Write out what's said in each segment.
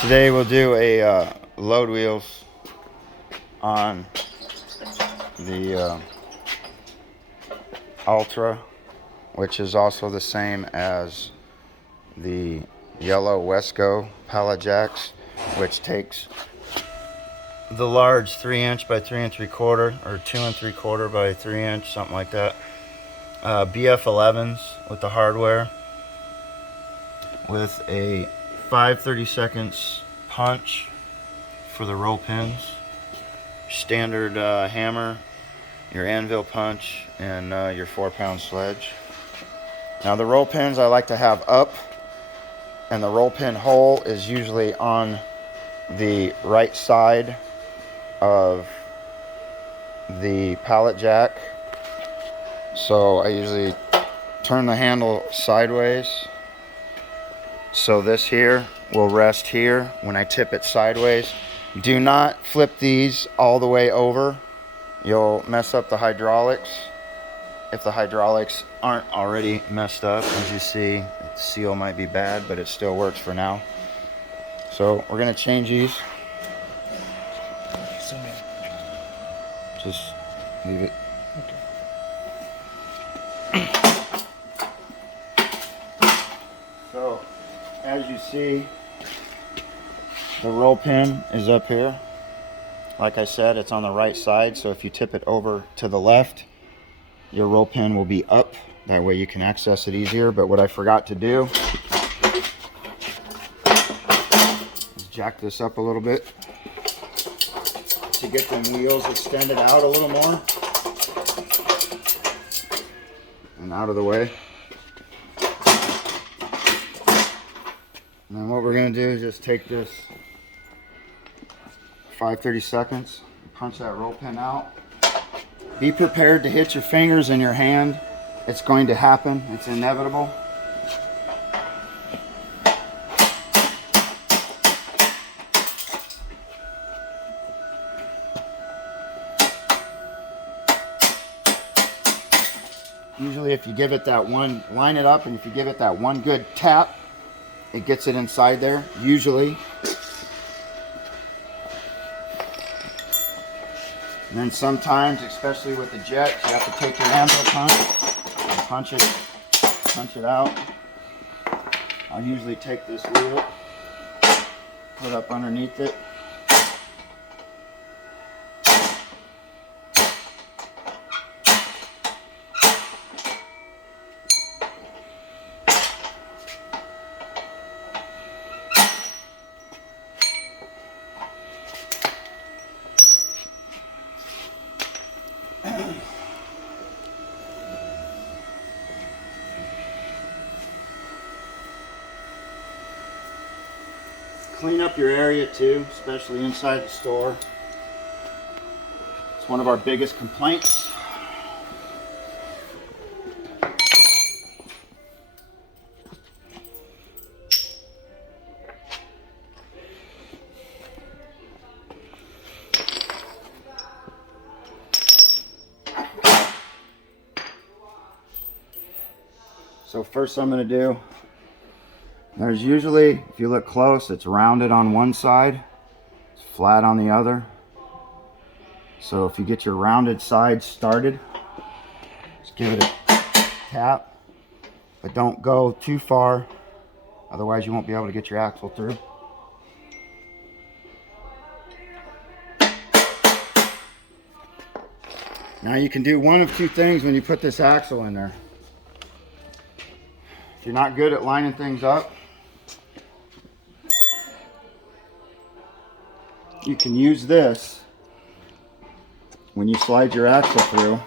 Today we'll do a load wheels on the Altra, which is also the same as the yellow Wesco pallet jacks, which takes the large 3" by 3 3/4 or 2 3/4 by 3", something like that. BF11s with the hardware, with a 5/32 punch for the roll pins, standard hammer, your anvil punch, and your 4-pound sledge. Now the roll pins I like to have up, and the roll pin hole is usually on the right side of the pallet jack. So I usually turn the handle sideways, so this here will rest here when I tip it sideways. Do not flip these all the way over. You'll mess up the hydraulics if the hydraulics aren't already messed up. As you see, the seal might be bad, but it still works for now. So we're gonna change these. Just leave it. So, as you see, the roll pin is up here. Like I said, it's on the right side, so if you tip it over to the left, your roll pin will be up. That way you can access it easier. But what I forgot to do is jack this up a little bit to get the wheels extended out a little more and out of the way. And then what we're going to do is just take this 5/32, punch that roll pin out. Be prepared to hit your fingers and your hand. It's going to happen. It's inevitable. Usually if you give it that one, line it up, and if you give it that one good tap, it gets it inside there, usually. And then sometimes, especially with the jets, you have to take your anvil punch and punch it out. I'll usually take this wheel, put it up underneath it. Clean up your area too, especially inside the store. It's one of our biggest complaints. So first I'm going to do, there's usually, if you look close, it's rounded on one side, it's flat on the other. So if you get your rounded side started, just give it a tap, but don't go too far, otherwise you won't be able to get your axle through. Now you can do one of two things when you put this axle in there. If you're not good at lining things up, you can use this when you slide your axle through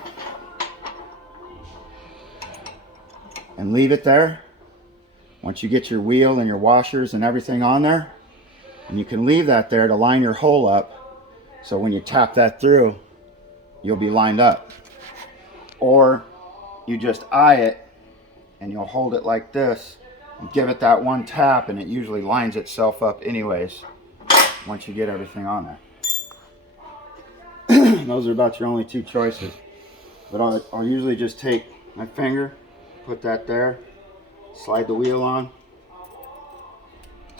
and leave it there. Once you get your wheel and your washers and everything on there, and you can leave that there to line your hole up, so when you tap that through, you'll be lined up. Or you just eye it and you'll hold it like this and give it that one tap, and it usually lines itself up anyways once you get everything on there. Those are about your only two choices. But I'll usually just take my finger, put that there, slide the wheel on,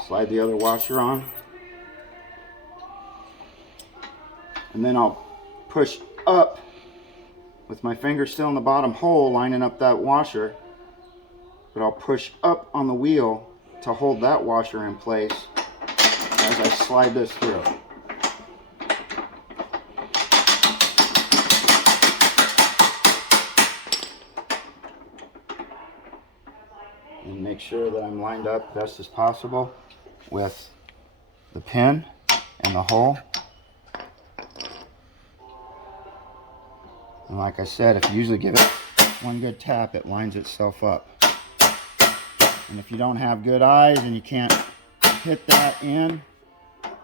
Slide the other washer on. And then I'll push up with my finger still in the bottom hole, lining up that washer. But I'll push up on the wheel to hold that washer in place as I slide this through. And make sure that I'm lined up best as possible with the pin and the hole. And like I said, if you usually give it one good tap, it lines itself up. And if you don't have good eyes and you can't hit that in,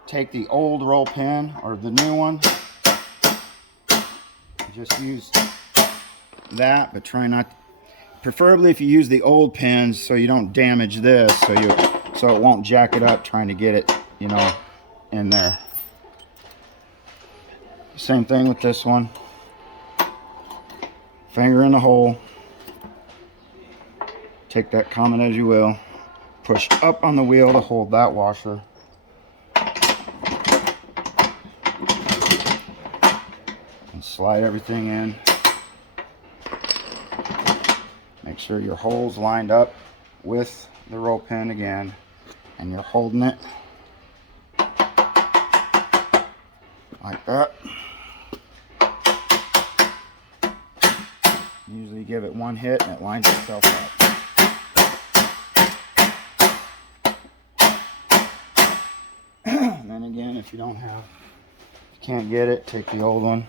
take the old roll pin or the new one. Just use that, but try not, preferably if you use the old pins so you don't damage this, so it won't jack it up trying to get it, you know, in there. Same thing with this one. Finger in the hole. Take that common as you will. Push up on the wheel to hold that washer. And slide everything in. Make sure your hole's lined up with the roll pin again. And you're holding it like that. Usually give it one hit and it lines itself up. And then again, if you can't get it, take the old one.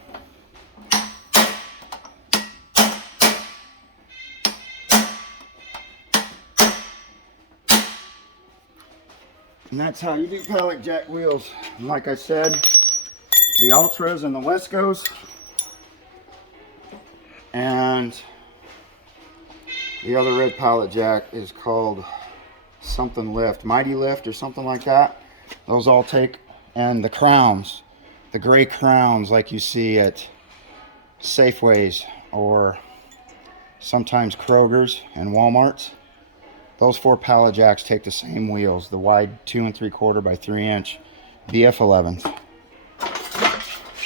And that's how you do pallet jack wheels. And like I said, the Altras and the Wescos. And the other red pallet jack is called something lift, Mighty Lift or something like that. Those all take, and the crowns, the gray crowns like you see at Safeways or sometimes Kroger's and Walmart's. Those 4 pallet jacks take the same wheels, the wide 2 3/4 by 3 inch BF11s.